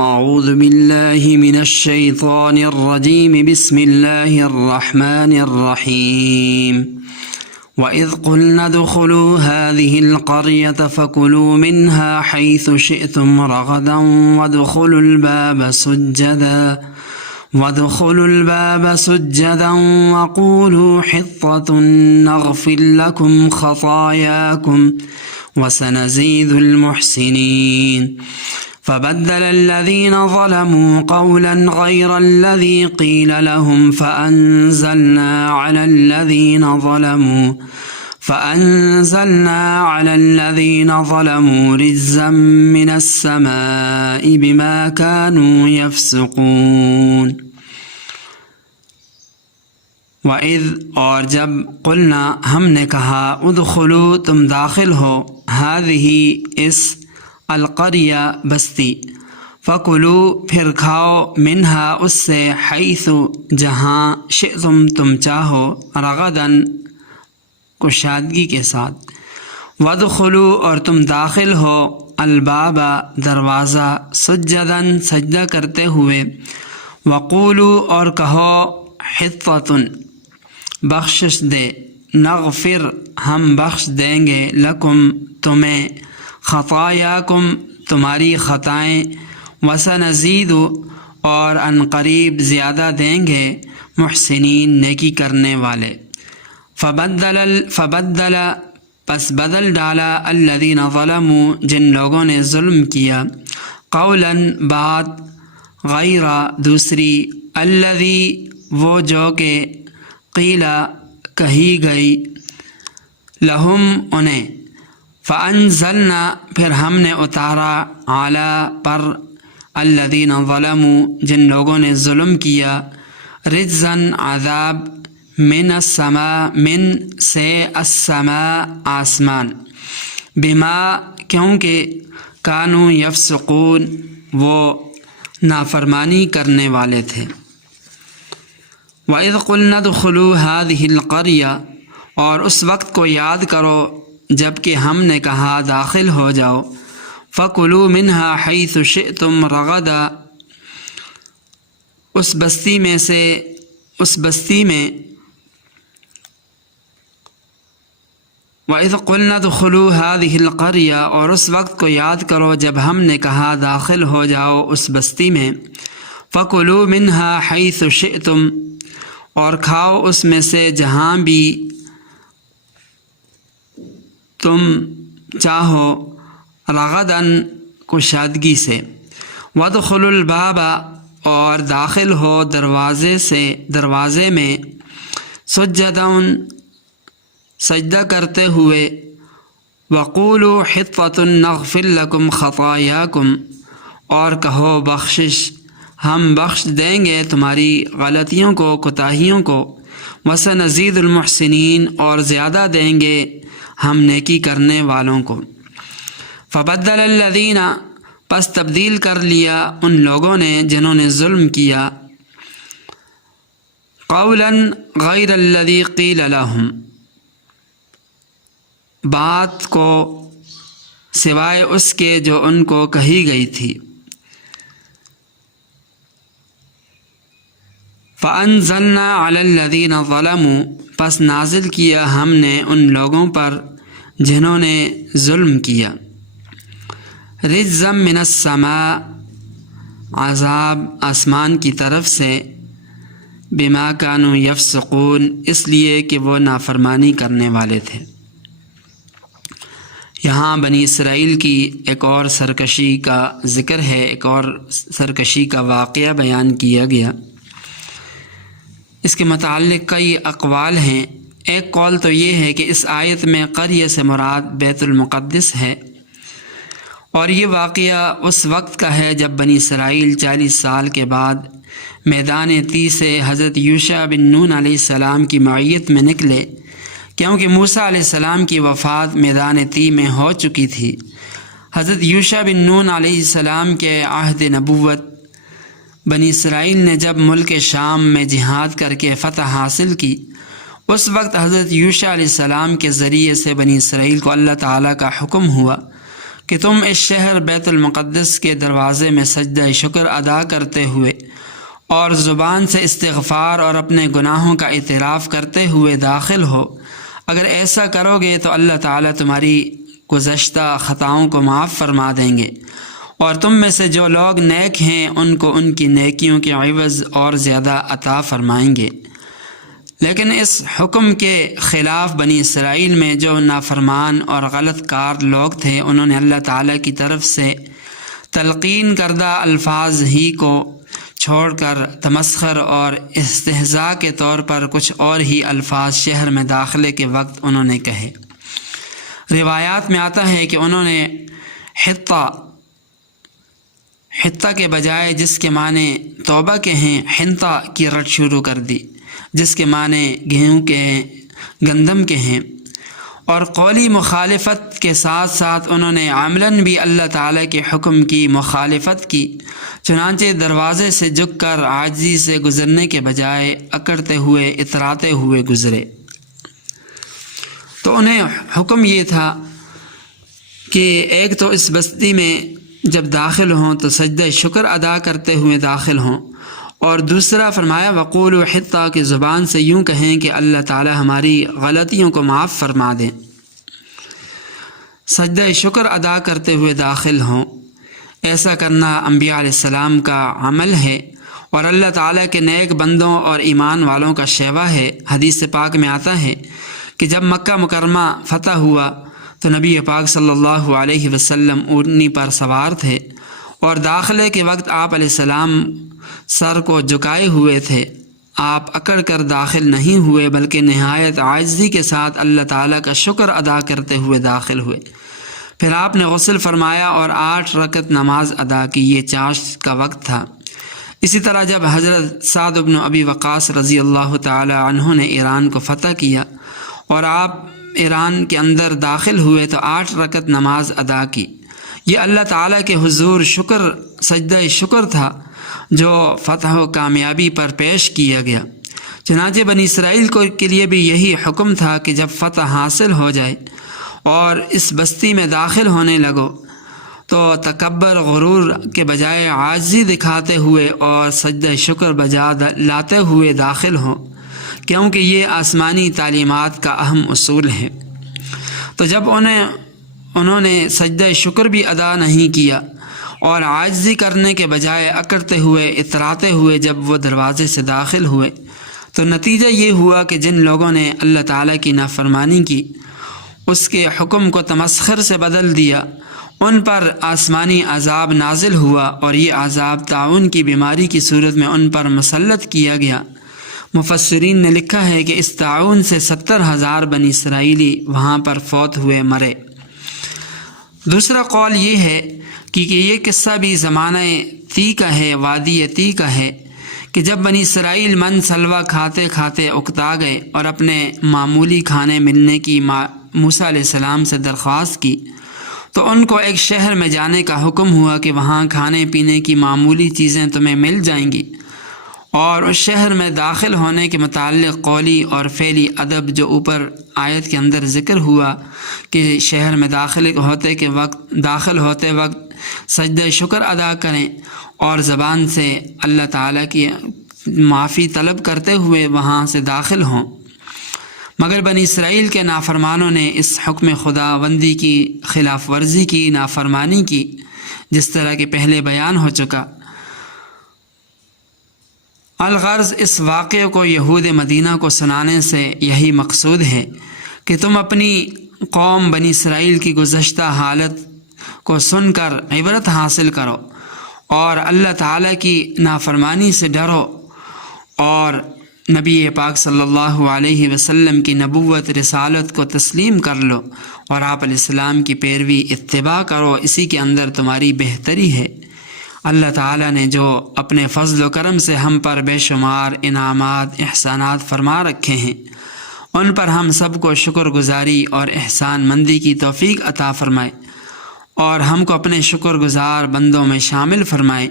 اعوذ باللہ من الشیطان الرجیم بسم اللہ الرحمن الرحیم وَإِذْ قُلْنَا ادْخُلُوا هَٰذِهِ الْقَرْيَةَ فَكُلُوا مِنْهَا حَيْثُ شِئْتُمْ رَغَدًا وَادْخُلُوا الْبَابَ سُجَّدًا وَقُولُوا حِطَّةٌ نَغْفِرْ لَكُمْ خَطَايَاكُمْ وَسَنَزِيدُ الْمُحْسِنِينَ فبدل الذين ظلموا قولا غير الذي قيل لهم فأنزلنا على الذين ظلموا رجزا من السماء بما كانوا يفسقون وَإِذْ اور جب قلنا ہم نے کہا ادخلوا تم داخل ہو هذه اس القریہ بستی فکلوا پھر کھاؤ منہا اس سے حیث جہاں شئتم تم چاہو رغدن کشادگی کے ساتھ وادخلوا اور تم داخل ہو الباب دروازہ سجدن سجدہ کرتے ہوئے وقولوا اور کہو حطۃ بخشش دے نغفر ہم بخش دیں گے لکم تمہیں خطایاکم تمہاری خطائیں وسنزید اور ان قریب زیادہ دیں گے محسنین نیکی کرنے والے فبدل پس بدل ڈالا الذین ظلموا جن لوگوں نے ظلم کیا قولا بات غیر دوسری الذی وہ جو کہ قیلا کہی گئی لہم انہیں فانزلنا پھر ہم نے اتارا اعلیٰ پر الذین ظلموا جن لوگوں نے ظلم کیا رجزاً عذاب من السماء من سے السماء آسمان بما کیونکہ کانوا یفسقون وہ نافرمانی کرنے والے تھے وَإِذْ قُلْنَا ادْخُلُوا هَٰذِهِ الْقَرْيَةَ اور اس وقت کو یاد کرو جب کہ ہم نے کہا داخل ہو جاؤ فَكُلُوا مِنْهَا حَيْثُ شِئْتُمْ رَغَدًا اس بستی میں وَإِذْ قُلْنَا ادْخُلُوا هَٰذِهِ الْقَرْيَةَ اور اس وقت کو یاد کرو جب ہم نے کہا داخل ہو جاؤ اس بستی میں فَكُلُوا مِنْهَا حَيْثُ شِئْتُمْ اور کھاؤ اس میں سے جہاں بھی تم چاہو رغداً کشادگی سے وادخلوا الباب اور داخل ہو دروازے میں سجداً سجدہ کرتے ہوئے وقولوا حطۃ نغفر لکم خطایاکم اور کہو بخشش ہم بخش دیں گے تمہاری غلطیوں کو کوتاہیوں کو وسنزید المحسنین اور زیادہ دیں گے ہم نیکی کرنے والوں کو فبدل الذین پس تبدیل کر لیا ان لوگوں نے جنہوں نے ظلم کیا قولا غیر الذی قیل لہم بات کو سوائے اس کے جو ان کو کہی گئی تھی فانزلنا علی الذین ظلموا پس نازل کیا ہم نے ان لوگوں پر جنہوں نے ظلم کیا رجزا من السماء عذاب آسمان کی طرف سے بما کانوا یفسقون اس لیے کہ وہ نافرمانی کرنے والے تھے یہاں بنی اسرائیل کی ایک اور سرکشی کا ذکر ہے ایک اور سرکشی کا واقعہ بیان کیا گیا اس کے متعلق کئی اقوال ہیں ایک قول تو یہ ہے کہ اس آیت میں قریہ سے مراد بیت المقدس ہے اور یہ واقعہ اس وقت کا ہے جب بنی اسرائیل 40 سال کے بعد میدان طی سے حضرت یوشع بن نون علیہ السلام کی معیت میں نکلے کیونکہ موسیٰ علیہ السلام کی وفات میدان طی میں ہو چکی تھی حضرت یوشع بن نون علیہ السلام کے عہد نبوت بنی اسرائیل نے جب ملک شام میں جہاد کر کے فتح حاصل کی اس وقت حضرت یوشع علیہ السلام کے ذریعے سے بنی اسرائیل کو اللہ تعالیٰ کا حکم ہوا کہ تم اس شہر بیت المقدس کے دروازے میں سجدہ شکر ادا کرتے ہوئے اور زبان سے استغفار اور اپنے گناہوں کا اعتراف کرتے ہوئے داخل ہو۔ اگر ایسا کرو گے تو اللہ تعالیٰ تمہاری گزشتہ خطاؤں کو معاف فرما دیں گے، اور تم میں سے جو لوگ نیک ہیں ان کو ان کی نیکیوں کے عوض اور زیادہ عطا فرمائیں گے۔ لیکن اس حکم کے خلاف بنی اسرائیل میں جو نافرمان اور غلط کار لوگ تھے، انہوں نے اللہ تعالیٰ کی طرف سے تلقین کردہ الفاظ ہی کو چھوڑ کر تمسخر اور استہزاء کے طور پر کچھ اور ہی الفاظ شہر میں داخلے کے وقت انہوں نے کہے۔ روایات میں آتا ہے کہ انہوں نے حطہ کے بجائے جس کے معنی توبہ کے ہیں حنطہ کی رٹ شروع کر دی، جس کے معنی گیہوں کے ہیں، گندم کے ہیں، اور قولی مخالفت کے ساتھ ساتھ انہوں نے عملاً بھی اللہ تعالیٰ کے حکم کی مخالفت کی، چنانچہ دروازے سے جھک کر عاجزی سے گزرنے کے بجائے اکڑتے ہوئے اتراتے ہوئے گزرے۔ تو انہیں حکم یہ تھا کہ ایک تو اس بستی میں جب داخل ہوں تو سجدہ شکر ادا کرتے ہوئے داخل ہوں، اور دوسرا فرمایا وقولوا حطہ کی زبان سے یوں کہیں کہ اللہ تعالی ہماری غلطیوں کو معاف فرما دیں، سجدہ شکر ادا کرتے ہوئے داخل ہوں۔ ایسا کرنا انبیاء علیہ السلام کا عمل ہے اور اللہ تعالیٰ کے نیک بندوں اور ایمان والوں کا شیوہ ہے۔ حدیث پاک میں آتا ہے کہ جب مکہ مکرمہ فتح ہوا تو نبی پاک صلی اللہ علیہ وسلم اونٹنی پر سوار تھے، اور داخلے کے وقت آپ علیہ السلام سر کو جھکائے ہوئے تھے۔ آپ اکڑ کر داخل نہیں ہوئے بلکہ نہایت عاجزی کے ساتھ اللہ تعالیٰ کا شکر ادا کرتے ہوئے داخل ہوئے۔ پھر آپ نے غسل فرمایا اور 8 رکعت نماز ادا کی، یہ چاشت کا وقت تھا۔ اسی طرح جب حضرت سعد بن ابی وقاص رضی اللہ تعالی عنہ نے ایران کو فتح کیا اور آپ ایران کے اندر داخل ہوئے تو 8 رکعت نماز ادا کی۔ یہ اللہ تعالیٰ کے حضور سجدہ شکر تھا جو فتح و کامیابی پر پیش کیا گیا۔ چنانچہ بنی اسرائیل کے لیے بھی یہی حکم تھا کہ جب فتح حاصل ہو جائے اور اس بستی میں داخل ہونے لگو تو تکبر غرور کے بجائے عاجزی دکھاتے ہوئے اور سجدہ شکر بجا لاتے ہوئے داخل ہوں، کیونکہ یہ آسمانی تعلیمات کا اہم اصول ہے۔ تو جب انہوں نے سجدہ شکر بھی ادا نہیں کیا اور عاجزی کرنے کے بجائے اکڑتے ہوئے اتراتے ہوئے جب وہ دروازے سے داخل ہوئے تو نتیجہ یہ ہوا کہ جن لوگوں نے اللہ تعالیٰ کی نافرمانی کی، اس کے حکم کو تمسخر سے بدل دیا، ان پر آسمانی عذاب نازل ہوا، اور یہ عذاب طاعون کی بیماری کی صورت میں ان پر مسلط کیا گیا۔ مفسرین نے لکھا ہے کہ اس طاعون سے 70,000 بنی اسرائیلی وہاں پر فوت ہوئے، مرے۔ دوسرا قول یہ ہے کہ یہ قصہ بھی زمانہ تی کا ہے، وادی تی کا ہے، کہ جب بنی اسرائیل من سلوہ کھاتے کھاتے اکتا گئے اور اپنے معمولی کھانے ملنے کی موسیٰ علیہ السلام سے درخواست کی تو ان کو ایک شہر میں جانے کا حکم ہوا کہ وہاں کھانے پینے کی معمولی چیزیں تمہیں مل جائیں گی، اور اس شہر میں داخل ہونے کے متعلق قولی اور فعلی ادب جو اوپر آیت کے اندر ذکر ہوا کہ شہر میں داخل ہوتے وقت سجدہ شکر ادا کریں اور زبان سے اللہ تعالیٰ کی معافی طلب کرتے ہوئے وہاں سے داخل ہوں، مگر بنی اسرائیل کے نافرمانوں نے اس حکم خداوندی کی خلاف ورزی کی، نافرمانی کی، جس طرح کہ پہلے بیان ہو چکا۔ الغرض اس واقعے کو یہود مدینہ کو سنانے سے یہی مقصود ہے کہ تم اپنی قوم بنی اسرائیل کی گزشتہ حالت کو سن کر عبرت حاصل کرو اور اللہ تعالیٰ کی نافرمانی سے ڈرو، اور نبی پاک صلی اللہ علیہ وسلم کی نبوت رسالت کو تسلیم کر لو اور آپ علیہ السلام کی پیروی اتباع کرو، اسی کے اندر تمہاری بہتری ہے۔ اللہ تعالیٰ نے جو اپنے فضل و کرم سے ہم پر بے شمار انعامات احسانات فرما رکھے ہیں، ان پر ہم سب کو شکر گزاری اور احسان مندی کی توفیق عطا فرمائے اور ہم کو اپنے شکر گزار بندوں میں شامل فرمائے۔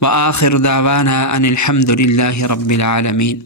وآخر دعوانا ان الحمد للہ رب العالمین۔